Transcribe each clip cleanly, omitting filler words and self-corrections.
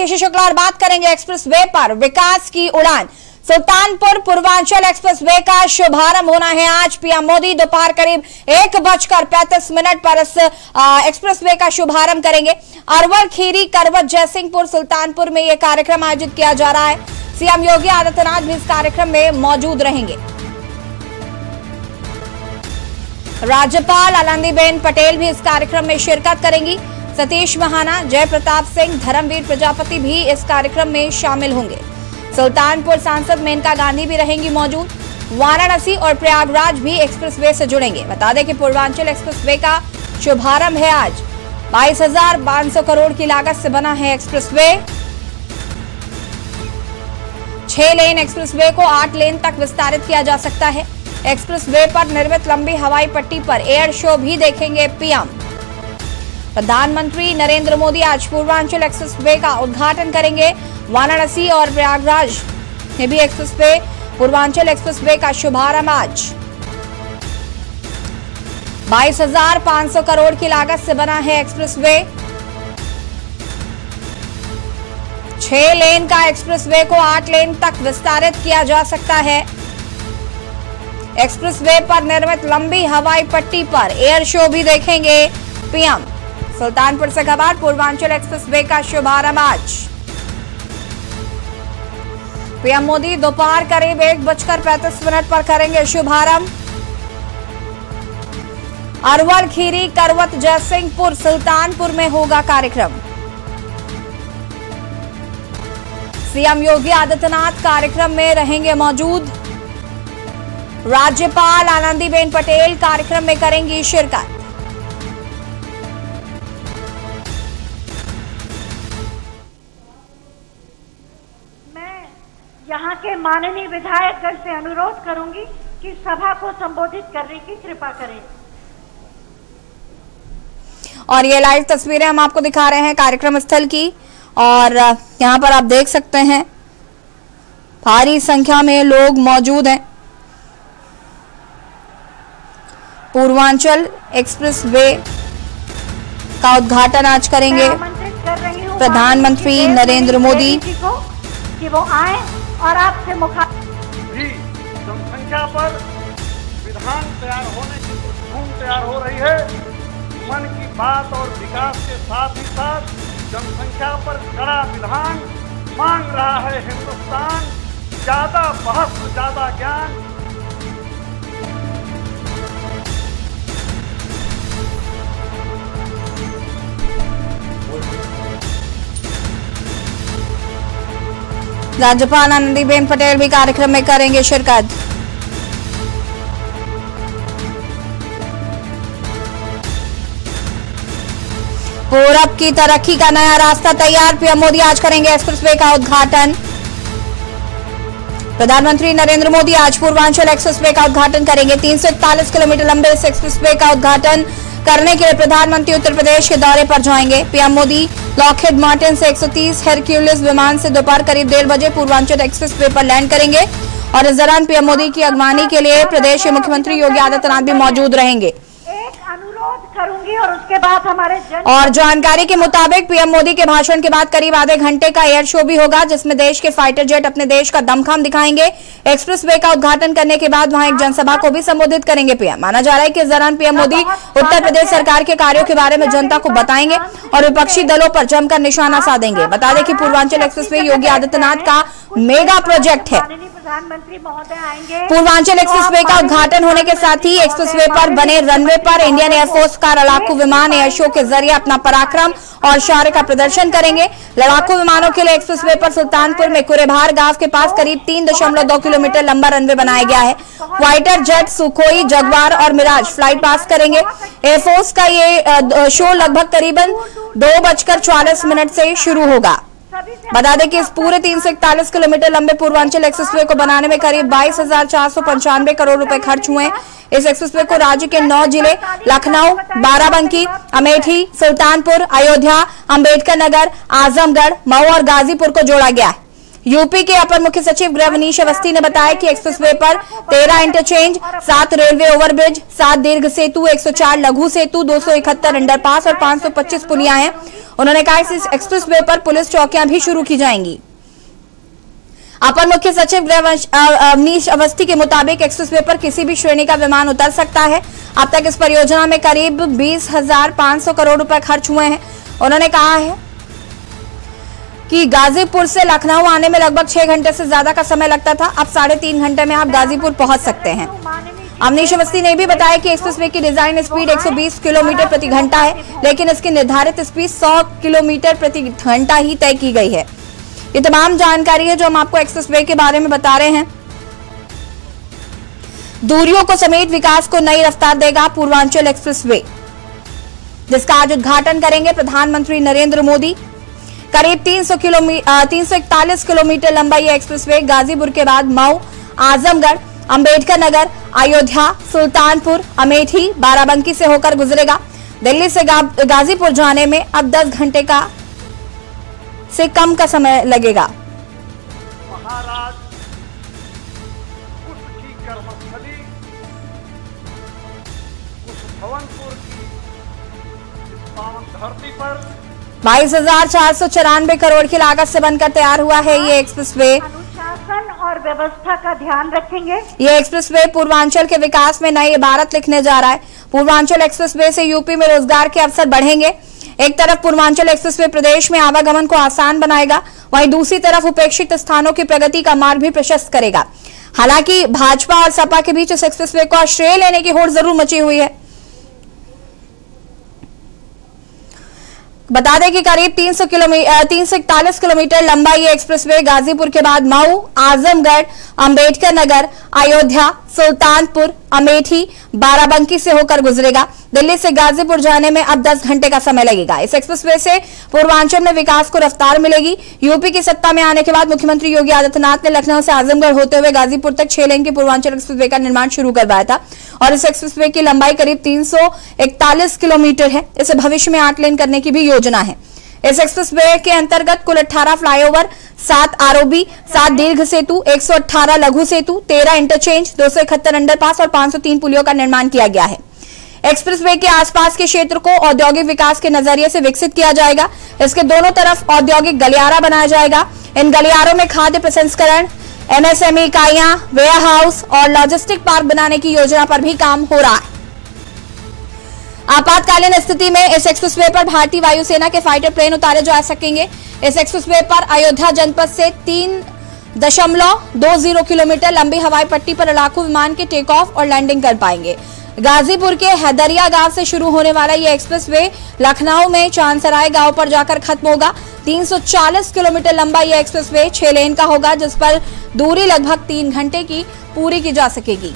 यशी शुक्ला और बात करेंगे एक्सप्रेस वे पर विकास की उड़ान। सुल्तानपुर पूर्वांचल एक्सप्रेस वे का शुभारंभ होना है आज। पीएम मोदी दोपहर करीब 1:35 पर इस एक्सप्रेस वे का शुभारंभ करेंगे। अरवल, खीरी, करवत, जयसिंहपुर, सुल्तानपुर में यह कार्यक्रम आयोजित किया जा रहा है। सीएम योगी आदित्यनाथ भी इस कार्यक्रम में मौजूद रहेंगे। राज्यपाल आनंदीबेन पटेल भी इस कार्यक्रम में शिरकत करेंगी। सतीश महाना, जय प्रताप सिंह, धर्मवीर प्रजापति भी इस कार्यक्रम में शामिल होंगे। सुल्तानपुर सांसद मेनका गांधी भी रहेंगी मौजूद। वाराणसी और प्रयागराज भी एक्सप्रेसवे से जुड़ेंगे। बता दें कि पूर्वांचल एक्सप्रेसवे का शुभारंभ है आज। 22,500 करोड़ की लागत से बना है एक्सप्रेसवे। 6 लेन एक्सप्रेसवे को 8 लेन तक विस्तारित किया जा सकता है। एक्सप्रेसवे पर निर्मित लंबी हवाई पट्टी पर एयर शो भी देखेंगे पीएम। प्रधानमंत्री नरेंद्र मोदी आज पूर्वांचल एक्सप्रेसवे का उद्घाटन करेंगे। वाराणसी और प्रयागराज में भी एक्सप्रेसवे, पूर्वांचल एक्सप्रेसवे का शुभारंभ आज। 22,500 करोड़ की लागत से बना है एक्सप्रेसवे। 6 लेन का एक्सप्रेसवे को 8 लेन तक विस्तारित किया जा सकता है। एक्सप्रेसवे पर निर्मित लंबी हवाई पट्टी पर एयर शो भी देखेंगे पीएम। सुल्तानपुर से खबर, पूर्वांचल एक्सप्रेसवे का शुभारंभ आज। पीएम मोदी दोपहर करीब 1:35 पर करेंगे शुभारंभ। अरवल, खीरी, करवत, जयसिंहपुर, सुल्तानपुर में होगा कार्यक्रम। सीएम योगी आदित्यनाथ कार्यक्रम में रहेंगे मौजूद। राज्यपाल आनंदीबेन पटेल कार्यक्रम में करेंगी शिरकत। यहाँ के माननीय विधायकगण से अनुरोध करूंगी कि सभा को संबोधित करने की कृपा करें। और ये लाइव तस्वीरें हम आपको दिखा रहे हैं कार्यक्रम स्थल की, और यहाँ पर आप देख सकते हैं भारी संख्या में लोग मौजूद हैं। पूर्वांचल एक्सप्रेस वे का उद्घाटन आज करेंगे प्रधानमंत्री नरेंद्र मोदी कि वो आए और आपसे भी जनसंख्या पर विधान तैयार होने की धूम तैयार हो रही है। मन की बात और विकास के साथ ही साथ जनसंख्या पर कड़ा विधान मांग रहा है हिंदुस्तान। ज्यादा बहस, ज्यादा ज्ञान। राज्यपाल आनंदीबेन पटेल भी कार्यक्रम में करेंगे शिरकत। पूरब की तरक्की का नया रास्ता तैयार, पीएम मोदी आज करेंगे एक्सप्रेसवे का उद्घाटन। प्रधानमंत्री नरेंद्र मोदी आज पूर्वांचल एक्सप्रेसवे का उद्घाटन करेंगे। 341 किलोमीटर लंबे इस एक्सप्रेसवे का उद्घाटन करने के लिए प्रधानमंत्री उत्तर प्रदेश के दौरे पर जाएंगे। पीएम मोदी लॉकहीड मार्टिन से 130 हेरक्यूलिस विमान से दोपहर करीब 1:30 बजे पूर्वांचल एक्सप्रेसवे पर लैंड करेंगे, और इस दौरान पीएम मोदी की अगवानी के लिए प्रदेश के मुख्यमंत्री योगी आदित्यनाथ भी मौजूद रहेंगे। करूंगी और उसके बाद हमारे और जानकारी के मुताबिक पीएम मोदी के भाषण के बाद करीब आधे घंटे का एयर शो भी होगा, जिसमें देश के फाइटर जेट अपने देश का दमखम दिखाएंगे। एक्सप्रेसवे का उद्घाटन करने के बाद वहां एक जनसभा को भी संबोधित करेंगे पीएम। माना जा रहा है कि इस दौरान पीएम मोदी उत्तर प्रदेश सरकार के कार्यों के बारे में जनता को बताएंगे और विपक्षी दलों पर जमकर निशाना साधेंगे। बता दें कि पूर्वांचल एक्सप्रेसवे योगी आदित्यनाथ का मेगा प्रोजेक्ट है। प्रधानमंत्री महोदय आएंगे। पूर्वांचल एक्सप्रेसवे का उद्घाटन होने के साथ ही एक्सप्रेसवे पर बने रनवे पर इंडियन एयरफोर्स का लड़ाकू विमान एयर शो के जरिए अपना पराक्रम और शौर्य का प्रदर्शन करेंगे। लड़ाकू विमानों के लिए एक्सप्रेसवे पर सुल्तानपुर में कुरेभार गांव के पास करीब 3.2 किलोमीटर लंबा रनवे बनाया गया है। फाइटर जेट सुखोई, जगुआर और मिराज फ्लाइट पास करेंगे। एयरफोर्स का ये शो लगभग करीबन 2:40 से शुरू होगा। बता दें कि इस पूरे 341 किलोमीटर लंबे पूर्वांचल एक्सप्रेसवे को बनाने में करीब 22,495 करोड़ रुपए खर्च हुए। इस एक्सप्रेसवे को राज्य के 9 जिले लखनऊ, बाराबंकी, अमेठी, सुल्तानपुर, अयोध्या, अंबेडकर नगर, आजमगढ़, मऊ और गाजीपुर को जोड़ा गया है। यूपी के अपर मुख्य सचिव गृह मनीष अवस्थी ने बताया कि एक्सप्रेसवे पर 13 इंटरचेंज, 7 रेलवे ओवरब्रिज, 7 दीर्घ सेतु, 104 लघु सेतु, 271 अंडरपास और 525 पुलियां हैं। उन्होंने कहा कि इस एक्सप्रेसवे पर पुलिस चौकियां भी शुरू की जाएंगी। अपर मुख्य सचिव गृह मनीष अवस्थी के मुताबिक एक्सप्रेसवे पर किसी भी श्रेणी का विमान उतर सकता है। अब तक इस परियोजना में करीब 20,500 करोड़ रुपए खर्च हुए हैं। उन्होंने कहा है कि गाजीपुर से लखनऊ आने में लगभग 6 घंटे से ज्यादा का समय लगता था, अब 3.5 घंटे में आप गाजीपुर पहुंच सकते हैं। मनीष अवस्थी ने भी बताया कि एक्सप्रेसवे की डिजाइन स्पीड 120 किलोमीटर प्रति घंटा है, लेकिन इसकी निर्धारित स्पीड 100 किलोमीटर प्रति घंटा ही तय की गई है। ये तमाम जानकारी है जो हम आपको एक्सप्रेसवे के बारे में बता रहे हैं। दूरियों को समेत विकास को नई रफ्तार देगा पूर्वांचल एक्सप्रेसवे, जिसका आज उद्घाटन करेंगे प्रधानमंत्री नरेंद्र मोदी। करीब 341 किलोमीटर लंबा यह एक्सप्रेसवे गाजीपुर के बाद मऊ, आजमगढ़, अंबेडकर नगर, अयोध्या, सुल्तानपुर, अमेठी, बाराबंकी से होकर गुजरेगा। दिल्ली से गाजीपुर जाने में अब 10 घंटे से कम का समय लगेगा। महाराज उसकी कर्मस्थली उस भवनपुर की इस पावन धरती पर 22,494 करोड़ की लागत से बनकर तैयार हुआ है ये एक्सप्रेसवे। अनुशासन और व्यवस्था का ध्यान रखेंगे। ये एक्सप्रेसवे पूर्वांचल के विकास में नई इबारत लिखने जा रहा है। पूर्वांचल एक्सप्रेसवे से यूपी में रोजगार के अवसर बढ़ेंगे। एक तरफ पूर्वांचल एक्सप्रेसवे प्रदेश में आवागमन को आसान बनाएगा, वहीं दूसरी तरफ उपेक्षित स्थानों की प्रगति का मार्ग भी प्रशस्त करेगा। हालांकि भाजपा और सपा के बीच इस एक्सप्रेसवे को श्रेय लेने की होड़ जरूर मची हुई है। बता दें कि करीब 341 किलोमीटर लंबा ये एक्सप्रेसवे गाजीपुर के बाद मऊ, आजमगढ़, अंबेडकर नगर, अयोध्या, सुल्तानपुर, अमेठी, बाराबंकी से होकर गुजरेगा। दिल्ली से गाजीपुर जाने में अब 10 घंटे का समय लगेगा। इस एक्सप्रेसवे से पूर्वांचल में विकास को रफ्तार मिलेगी। यूपी की सत्ता में आने के बाद मुख्यमंत्री योगी आदित्यनाथ ने लखनऊ से आजमगढ़ होते हुए गाजीपुर तक 6 लेन की पूर्वांचल एक्सप्रेसवे का निर्माण शुरू करवाया था और इस एक्सप्रेसवे की लंबाई करीब 341 किलोमीटर है। इसे भविष्य में 8 लेन करने की भी योजना है। इस एक्सप्रेसवे के अंतर्गत कुल 18 फ्लाईओवर, 7 आरओबी, 7 दीर्घ सेतु, 118 लघु सेतु, 13 इंटरचेंज, 271 अंडरपास और 503 पुलियों का निर्माण किया गया है। एक्सप्रेसवे के आसपास के क्षेत्र को औद्योगिक विकास के नजरिए से विकसित किया जाएगा। इसके दोनों तरफ औद्योगिक गलियारा बनाया जाएगा। इन गलियारों में खाद्य प्रसंस्करण, एमएसएमई इकाइयां, वेयर हाउस और लॉजिस्टिक पार्क बनाने की योजना पर भी काम हो रहा है। आपातकालीन स्थिति में इस एक्सप्रेसवे पर भारतीय वायुसेना के फाइटर प्लेन उतारे जा सकेंगे। इस एक्सप्रेसवे पर अयोध्या जनपद से 3.20 किलोमीटर लंबी हवाई पट्टी पर लड़ाकू विमान के टेक ऑफ और लैंडिंग कर पाएंगे। गाजीपुर के हैदरिया गांव से शुरू होने वाला यह एक्सप्रेसवे लखनऊ में चांदसराय गांव पर जाकर खत्म होगा। 340 किलोमीटर लंबा यह एक्सप्रेसवे 6 लेन का होगा, जिस पर दूरी लगभग 3 घंटे की पूरी की जा सकेगी।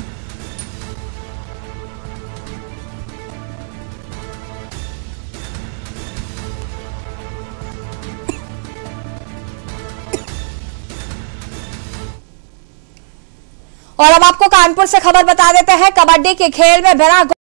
और अब आपको कानपुर से खबर बता देते हैं। कबड्डी के खेल में बिना